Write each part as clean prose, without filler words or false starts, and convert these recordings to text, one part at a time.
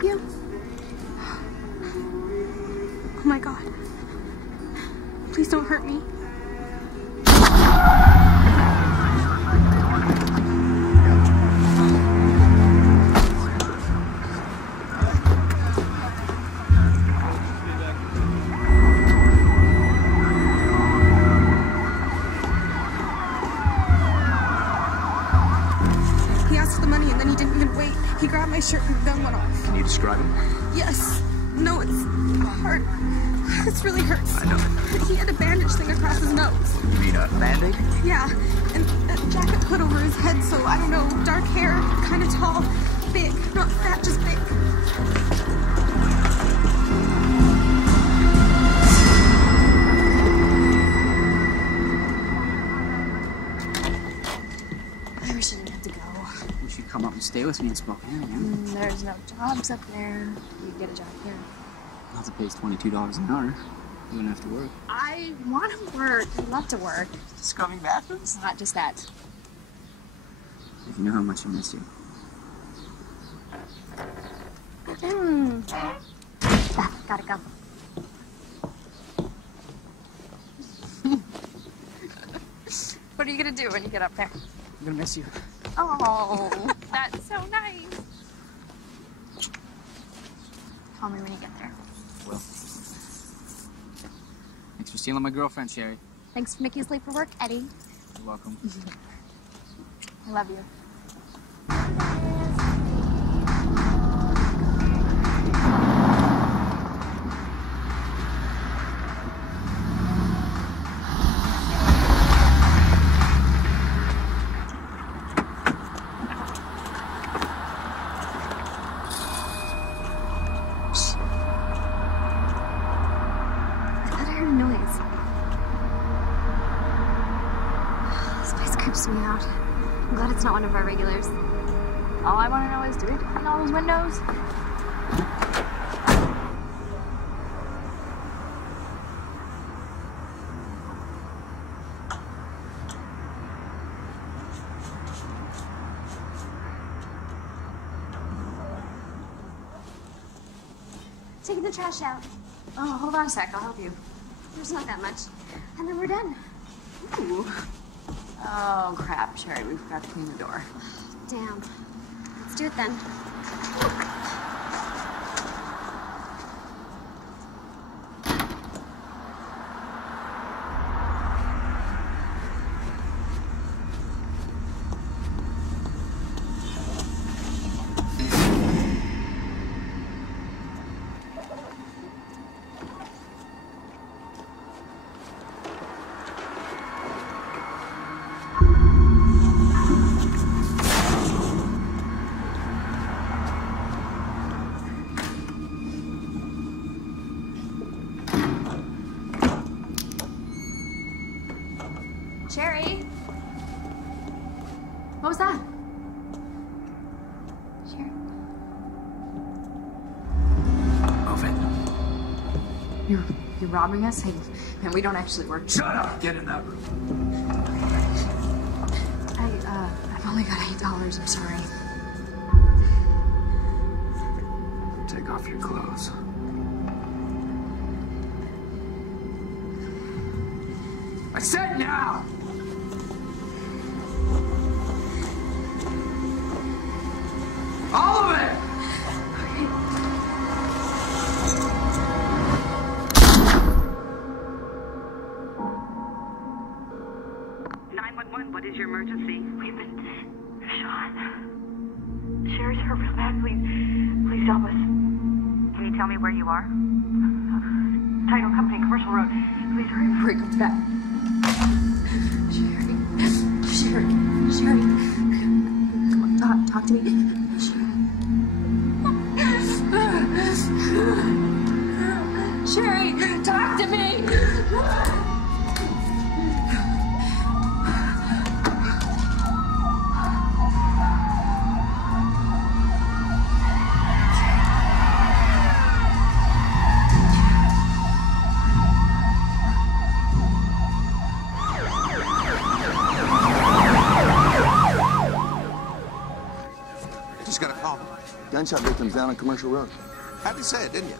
help you? Oh my God. Please don't hurt me. He asked for the money and then he didn't even wait. He grabbed my shirt and the gun went off. Can you describe him? Yes. No, it's hard. This really hurts. I know. He had a bandage thing across his nose. You mean a Band-Aid? Yeah, and a jacket put over his head, so I don't know, dark hair, kind of tall, big, not fat, just big. I wish I didn't have to go. You should come up and stay with me in Spokane, man. There's no jobs up there. You get a job here. Not to pays $22 an hour. You wouldn't have to work. I want to work. I'd love to work. Scrubbing bathrooms? Not just that. If you know how much I miss you. Gotta go. What are you gonna do when you get up there? I'm gonna miss you. Oh, that's so nice. Call me when you get there. Well. Thanks for stealing my girlfriend, Sherry. Thanks for making us late for work, Eddie. You're welcome. I love you. Me out. I'm glad it's not one of our regulars. All I want to know is, do they clean all those windows? Taking the trash out. Oh, hold on a sec. I'll help you. There's not that much. And then we're done. Ooh. Oh, crap, Sherry. We forgot to clean the door. Damn. Let's do it then. Sherry? What was that? Sherry? Move it. You're robbing us? Hey, man, we don't actually work. Shut up! Get in that room. I've only got $8. I'm sorry. Take off your clothes. I said now! All of it! Okay. 911, what is your emergency? We've been shot. Sherry's hurt real bad. Please help us. Can you tell me where you are? Title Company, Commercial Road. Please hurry before he comes back. Sherry. Come on, talk to me. Sherry, talk to me. gunshot victims down on Commercial Road. Had to say it, didn't you?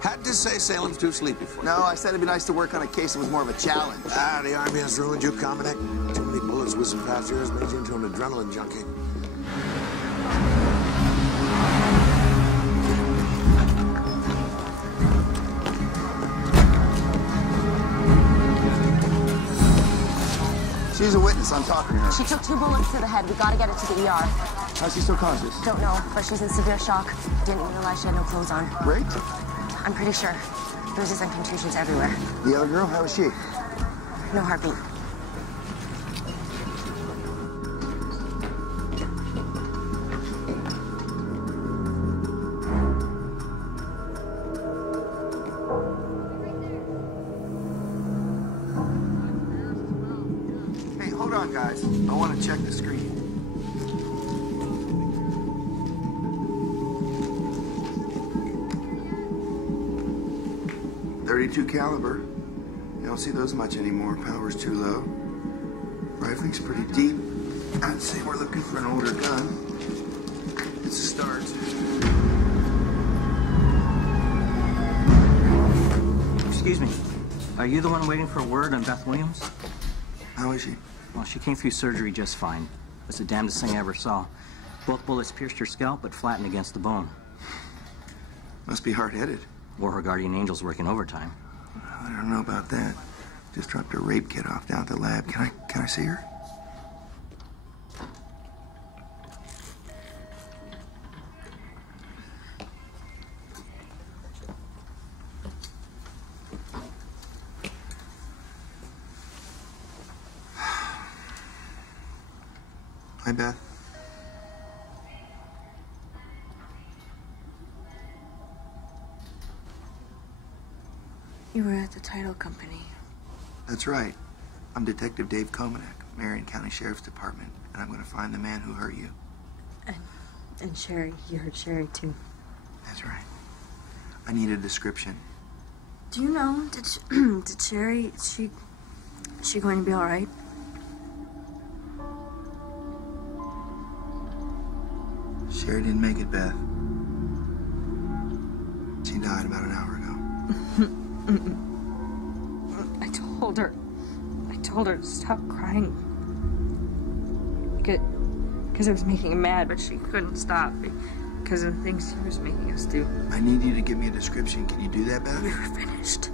Had to say Salem's too sleepy for you. No, I said it'd be nice to work on a case that was more of a challenge. Ah, the Army has ruined you, Commoner. Too many bullets whizzing past yours made you into an adrenaline junkie. She's a witness. I'm talking to her. She took 2 bullets to the head. We gotta get her to the ER. How's she still conscious? Don't know, but she's in severe shock. Didn't realize she had no clothes on. Great. I'm pretty sure. Bruises and contusions everywhere. The other girl, how is she? No heartbeat. Hey, hold on, guys. I want to check the screen. .32 caliber. You don't see those much anymore. Power's too low. Rifling's pretty deep. I'd say we're looking for an older gun. It's a start. Excuse me. Are you the one waiting for word on Beth Williams? How is she? Well, she came through surgery just fine. It's the damnedest thing I ever saw. Both bullets pierced her scalp, but flattened against the bone. Must be hard-headed. Or her guardian angel's working overtime. I don't know about that. Just dropped her rape kit off down at the lab. Can I see her? Hi, Beth. You were at the title company. That's right. I'm Detective Dave Komanek, Marion County Sheriff's Department, and I'm going to find the man who hurt you. And Sherry. You hurt Sherry, too. That's right. I need a description. Do you know, did Sherry, is she going to be all right? Sherry didn't make it, Beth. She died about an hour ago. I told her to stop crying. Because it was making her mad, but she couldn't stop because of the things she was making us do. I need you to give me a description. Can you do that, Beth? We were finished.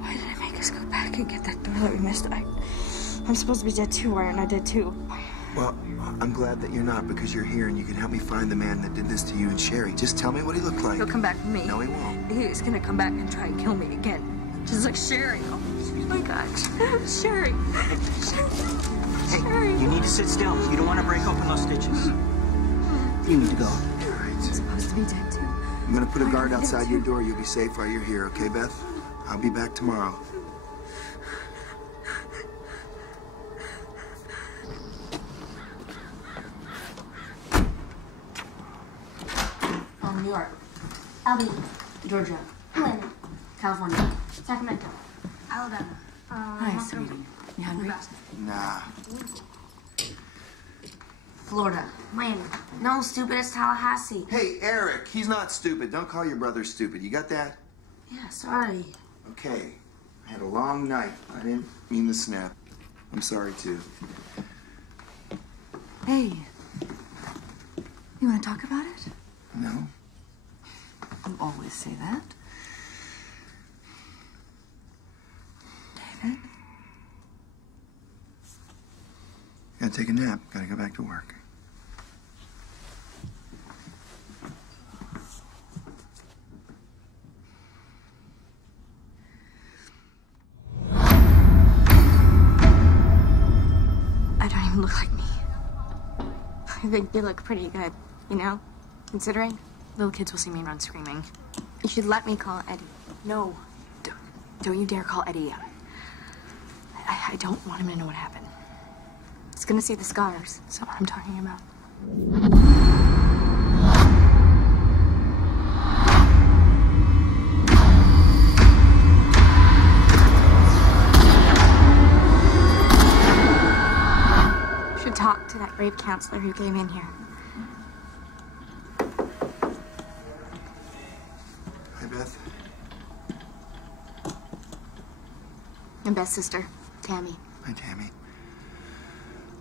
Why did I make us go back and get that door that we missed? I'm supposed to be dead too, aren't I dead too? Well, I'm glad that you're not, because you're here and you can help me find the man that did this to you and Sherry. Just tell me what he looked like. He'll come back for me. No, he won't. He's gonna come back and try and kill me again. Just like Sherry. Oh my gosh. Sherry. Hey, Sherry. you need to sit still. You don't want to break open those stitches. You need to go. All right. I'm supposed to be dead too. I'm going to put a guard outside your door. You'll be safe while you're here, okay, Beth? I'll be back tomorrow. New York. Albany. Georgia. Atlanta. California. Sacramento. Alabama. Hi, sweetie. You hungry? Nah. Florida. Miami. No, stupid, it's Tallahassee. Hey, Eric, he's not stupid. Don't call your brother stupid. You got that? Yeah, sorry. Okay. I had a long night. I didn't mean to snap. I'm sorry, too. Hey. You want to talk about it? No. You always say that. David? Gotta take a nap. Gotta go back to work. I don't even look like me. I think you look pretty good, you know? Considering little kids will see me and run screaming. You should let me call Eddie. No. Don't you dare call Eddie. I don't want him to know what happened. He's gonna see the scars. That's not what I'm talking about. You should talk to that rape counselor who came in here. And Beth's sister, Tammy. Hi, Tammy.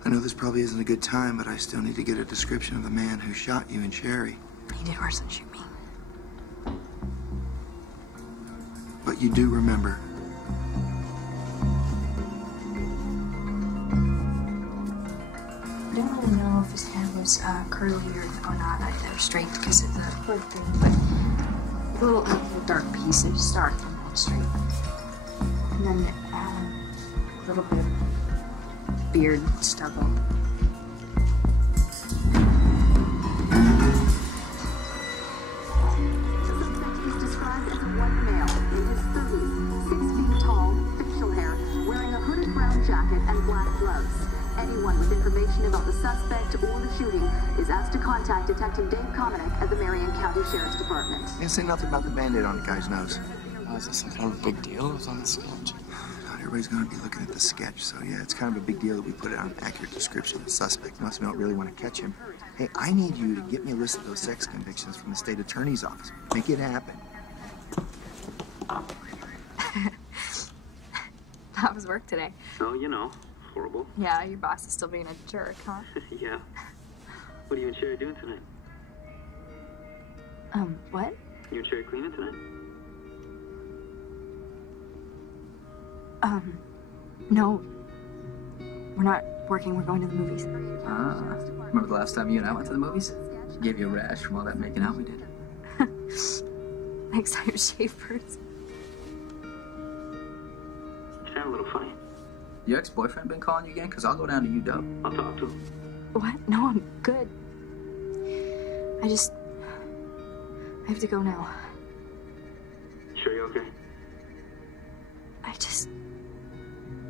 I know this probably isn't a good time, but I still need to get a description of the man who shot you and Sherry. He did worse than shoot me. But you do remember. I don't really know if his hair was curly or not, either straight because of the hood thing, but a little dark piece, just dark and not straight. And then a little bit of beard stubble. He's described as a white male in his 30s, 6 feet tall, facial hair, wearing a hooded brown jacket and black gloves. Anyone with information about the suspect or the shooting is asked to contact Detective Dave Komanek at the Marion County Sheriff's Department. Can't say nothing about the Band-Aid on the guy's nose. Oh, is this some kind of a big deal? It was on the sketch. Not everybody's going to be looking at the sketch, so yeah, it's kind of a big deal that we put out an accurate description of the suspect, unless we don't really want to catch him. Hey, I need you to get me a list of those sex convictions from the state attorney's office. Make it happen. How was work today? Oh, you know, horrible. Yeah, your boss is still being a jerk, huh? Yeah. What are you and Sherry doing tonight? What? You and Sherry cleaning tonight? No. We're not working, we're going to the movies. Remember the last time you and I went to the movies? Gave you a rash from all that making out we did. Next time you shave first. You sound a little funny. Your ex-boyfriend been calling you again? Because I'll go down to UW. I'll talk to him. What? No, I'm good. I have to go now. Sure you're okay? I just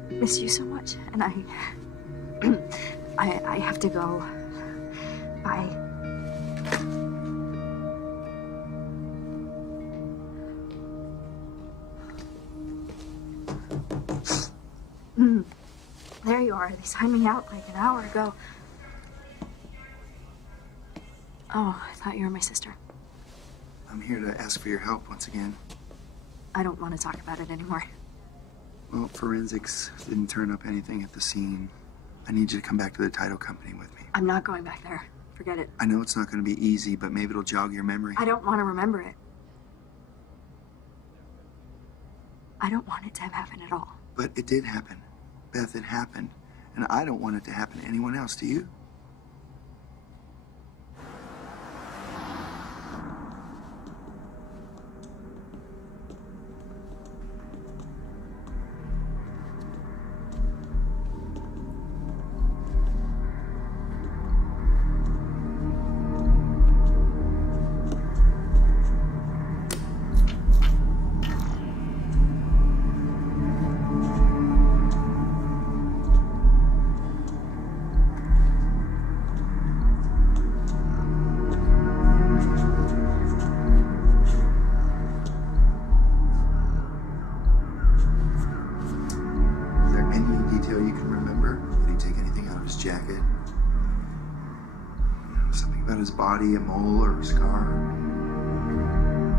miss you so much, and I have to go. Bye. There you are. They signed me out like an hour ago. Oh, I thought you were my sister. I'm here to ask for your help once again. I don't want to talk about it anymore. Well, forensics didn't turn up anything at the scene. I need you to come back to the title company with me. I'm not going back there. Forget it. I know it's not going to be easy, but maybe it'll jog your memory. I don't want to remember it. I don't want it to have happened at all. But it did happen. Beth, it happened. And I don't want it to happen to anyone else, do you? You can remember? Did he take anything out of his jacket? Something about his body, a mole or a scar?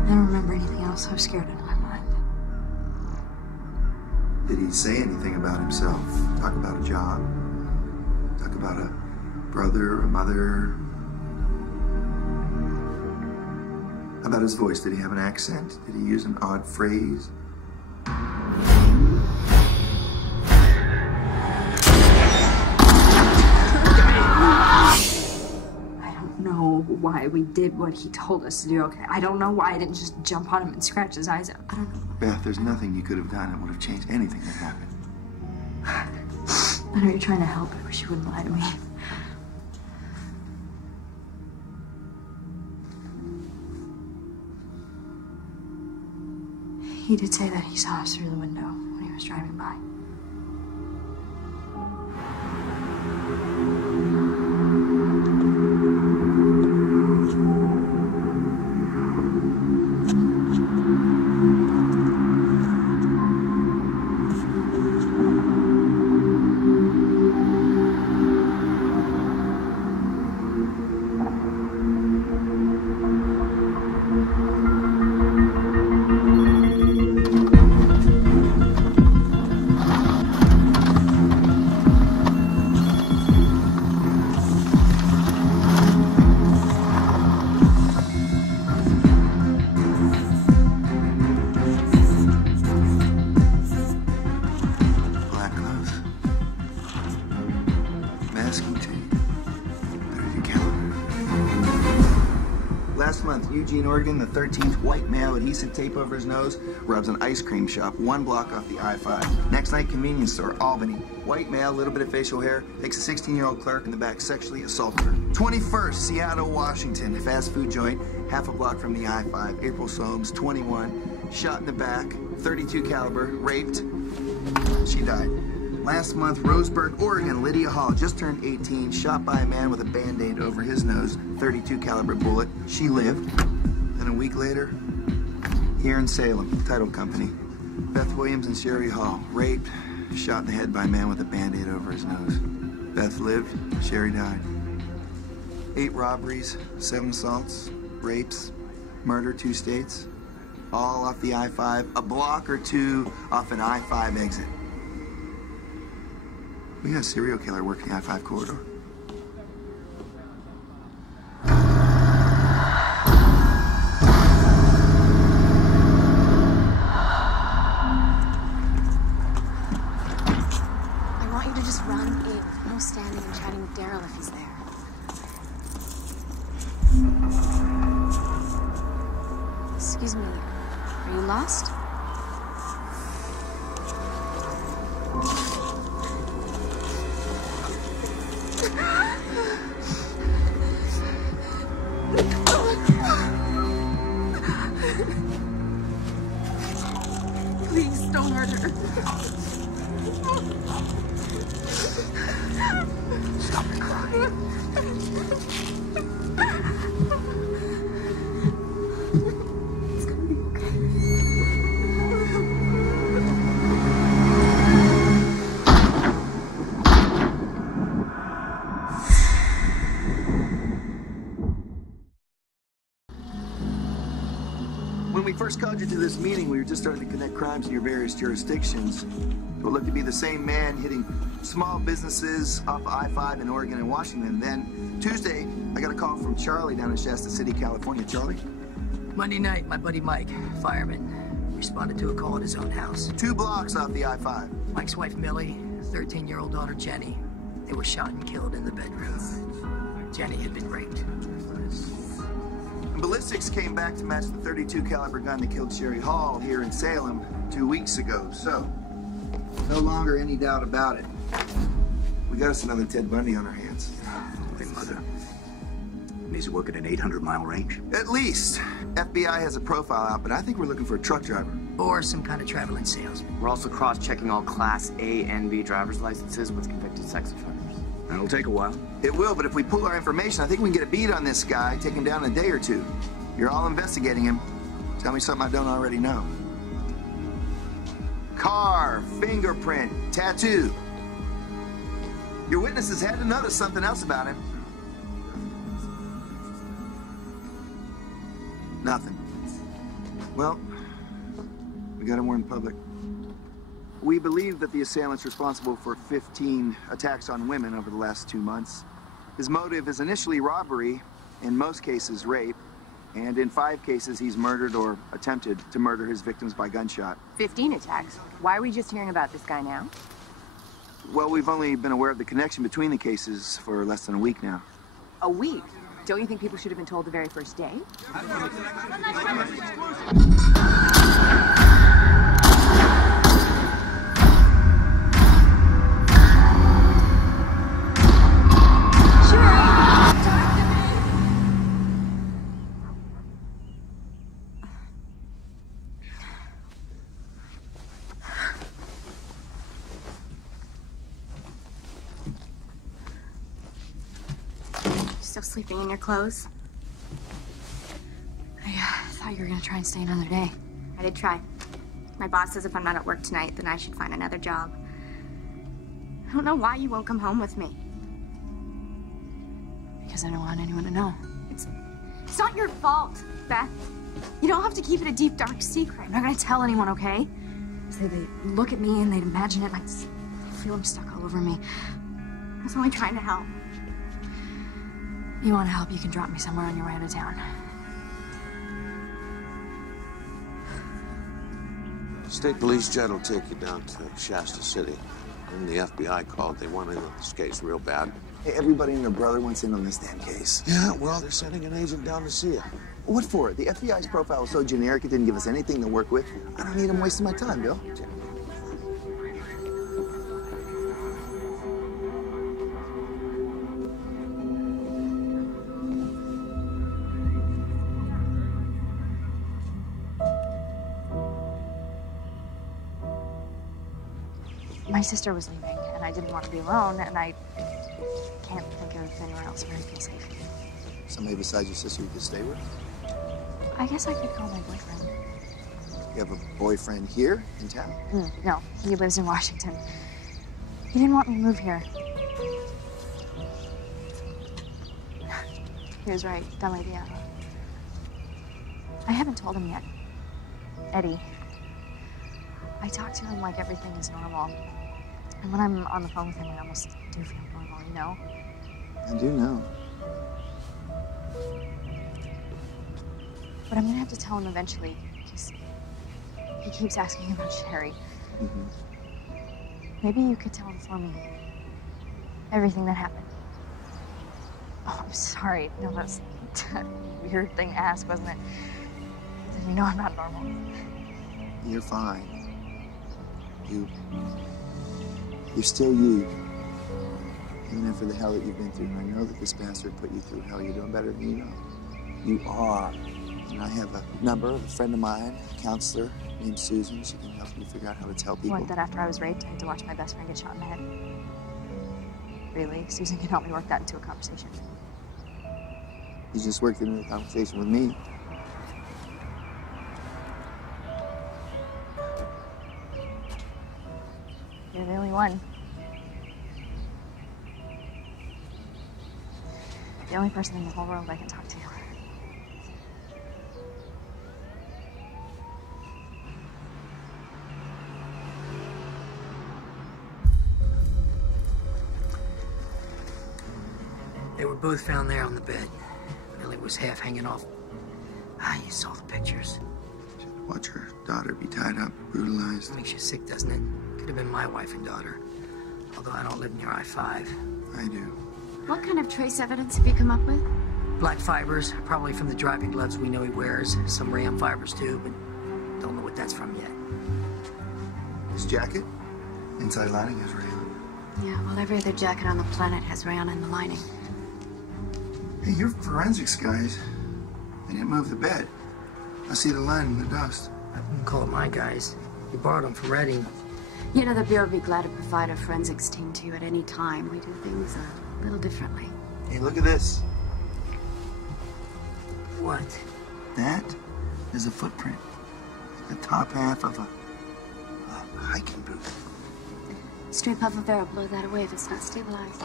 I don't remember anything else. I was scared out of my mind. Did he say anything about himself? Talk about a job? Talk about a brother or a mother? How about his voice? Did he have an accent? Did he use an odd phrase? Why we did what he told us to do, okay? I don't know why I didn't just jump on him and scratch his eyes out. I don't know. Beth, there's nothing you could have done that would have changed anything that happened. I know you're trying to help. I wish you wouldn't lie to me. He did say that he saw us through the window when he was driving by. Eugene, Oregon, the 13th, white male, adhesive tape over his nose, robs an ice cream shop 1 block off the I-5. Next night, convenience store, Albany. White male, little bit of facial hair, takes a 16-year-old clerk in the back, sexually assaulted her. 21st, Seattle, Washington, fast food joint, half a block from the I-5. April Soames, 21, shot in the back, 32 caliber, raped. She died. Last month, Roseburg, Oregon, Lydia Hall, just turned 18, shot by a man with a Band-Aid over his nose, 32 caliber bullet. She lived. Then a week later, here in Salem, title company, Beth Williams and Sherry Hall, raped, shot in the head by a man with a Band-Aid over his nose. Beth lived, Sherry died. 8 robberies, 7 assaults, rapes, murder, 2 states, all off the I-5, a block or 2 off an I-5 exit. We got a serial killer working the I-5 corridor. I want you to just run in. No standing and chatting with Daryl if he's there. Excuse me, are you lost? Please don't hurt her. Stop your crying. It's gonna be okay. When we first called you to this meeting, we were just starting to connect crimes in your various jurisdictions. It looked to be the same man hitting small businesses off I-5 in Oregon and Washington. Then Tuesday, I got a call from Charlie down in Shasta City, California. Charlie? Monday night, my buddy Mike, fireman, responded to a call at his own house. 2 blocks off the I-5. Mike's wife Millie, 13-year-old daughter Jenny, they were shot and killed in the bedroom. Jenny had been raped. Ballistics came back to match the 32 caliber gun that killed Sherry Hall here in Salem 2 weeks ago. So, no longer any doubt about it. We got us another Ted Bundy on our hands. Hey, Mother. Means we're working an 800-mile range? At least. FBI has a profile out, but I think we're looking for a truck driver. Or some kind of traveling salesman. We're also cross-checking all Class A and B driver's licenses with convicted sex offenders. That'll take a while. It will, but if we pull our information, I think we can get a beat on this guy, take him down in a day or 2. You're all investigating him. Tell me something I don't already know. Car, fingerprint, tattoo. Your witnesses had to notice something else about him. Nothing. Well, we got him warn the public. We believe that the assailant's responsible for 15 attacks on women over the last 2 months. His motive is initially robbery, in most cases rape, and in 5 cases he's murdered or attempted to murder his victims by gunshot. 15 attacks? Why are we just hearing about this guy now? Well, we've only been aware of the connection between the cases for less than a week now. A week? Don't you think people should have been told the very first day? Still sleeping in your clothes? I thought you were gonna try and stay another day. I did try. My boss says if I'm not at work tonight, then I should find another job. I don't know why you won't come home with me. Because I don't want anyone to know. It's not your fault, Beth. You don't have to keep it a deep, dark secret. I'm not gonna tell anyone, okay? So they look at me and they'd imagine it and I'd feel them stuck all over me. I was only trying to help. You want to help, you can drop me somewhere on your way out of town. State police jet will take you down to Shasta City. When the FBI called, they want in on this case real bad. Hey, everybody and their brother wants in on this damn case. Yeah, well, they're sending an agent down to see you. What for? The FBI's profile was so generic it didn't give us anything to work with. I don't need them wasting my time, Bill. My sister was leaving, and I didn't want to be alone, and I can't think of anywhere else where I feel safe. Somebody besides your sister you could stay with? I guess I could call my boyfriend. You have a boyfriend here in town? No, he lives in Washington. He didn't want me to move here. He was right, dumb idea. I haven't told him yet. Eddie. I talk to him like everything is normal. And when I'm on the phone with him, I almost do feel normal, you know? I do know. But I'm gonna have to tell him eventually, because he keeps asking about Sherry. Maybe you could tell him for me. Everything that happened. Oh, I'm sorry. No, that's a weird thing to ask, wasn't it? You know I'm not normal. You're fine. You're still you. Even after the hell that you've been through. And I know that this bastard put you through hell. You're doing better than you know. You are. And I have a number of a friend of mine, a counselor named Susan. She can help you figure out how to tell people. What, that after I was raped, I had to watch my best friend get shot in the head? Really? Susan can help me work that into a conversation. You just worked into a conversation with me. You're the only one. The only person in the whole world I can talk to. They were both found there on the bed. Millie was half hanging off. You saw the pictures. Watch her daughter be tied up, brutalized. It makes you sick, doesn't it? Could have been my wife and daughter. Although I don't live near I-5. I do. What kind of trace evidence have you come up with? Black fibers, probably from the driving gloves we know he wears. Some ram fibers too, but don't know what that's from yet. His jacket? Inside lining has rayon. Yeah, well, every other jacket on the planet has rayon in the lining. Hey, you're forensics guys. They didn't move the bed. I see the line in the dust. I wouldn't call it my guys. We borrowed them from Redding. You know, the Bureau would be glad to provide a forensics team to you at any time. We do things a little differently. Hey, look at this. What? That is a footprint. The top half of a hiking boot. Stray puff of air will blow that away if it's not stabilized.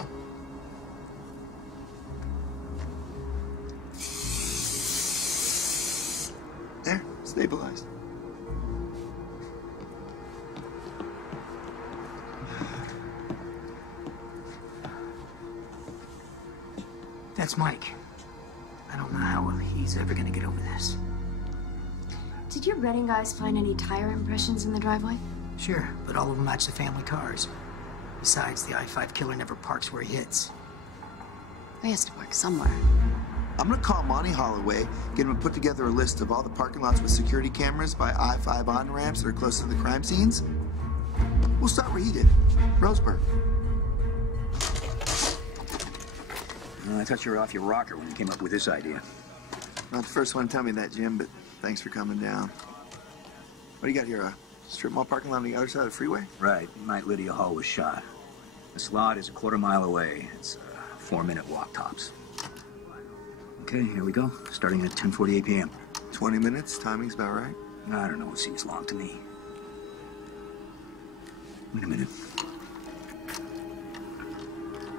There, stabilized. That's Mike. I don't know how he's ever gonna get over this. Did your Redding guys find any tire impressions in the driveway? Sure, but all of them match the family cars. Besides, the I-5 killer never parks where he hits. He has to park somewhere. I'm gonna call Monty Holloway, get him to put together a list of all the parking lots with security cameras by I-5 on-ramps that are close to the crime scenes. We'll start where he did, Roseburg. I thought you were off your rocker when you came up with this idea. Not the first one to tell me that, Jim, but thanks for coming down. What do you got here, a strip mall parking lot on the other side of the freeway? Right. Night Lydia Hall was shot. The slot is a quarter-mile away. It's 4-minute walk tops. Okay, here we go. Starting at 10:48 p.m. 20 minutes? Timing's about right. I don't know. It seems long to me. Wait a minute.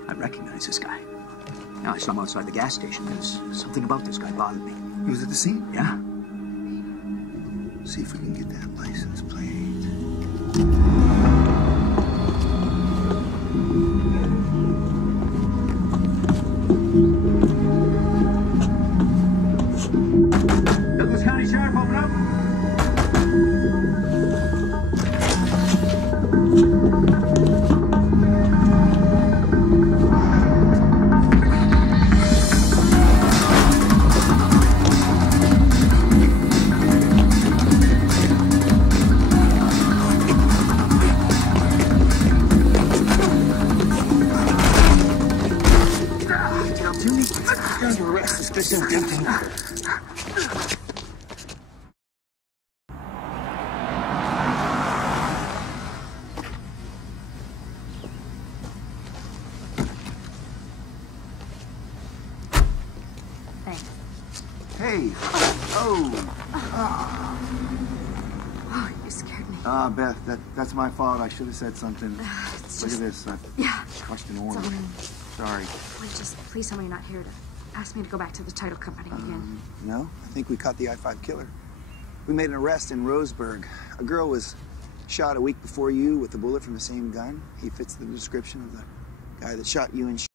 I recognize this guy. Now, I saw him outside the gas station. There's something about this guy bothered me. He was at the scene? Yeah. See if we can get that license plate. Douglas County Sheriff, open up. Hey. Oh. Oh, you scared me. Beth, that's my fault. I should have said something. Look at this. Yeah. Crushed an orange. Sorry. Please tell me you're not here to ask me to go back to the title company again. No, I think we caught the I-5 killer. We made an arrest in Roseburg. A girl was shot a week before you with a bullet from the same gun. He fits the description of the guy that shot you and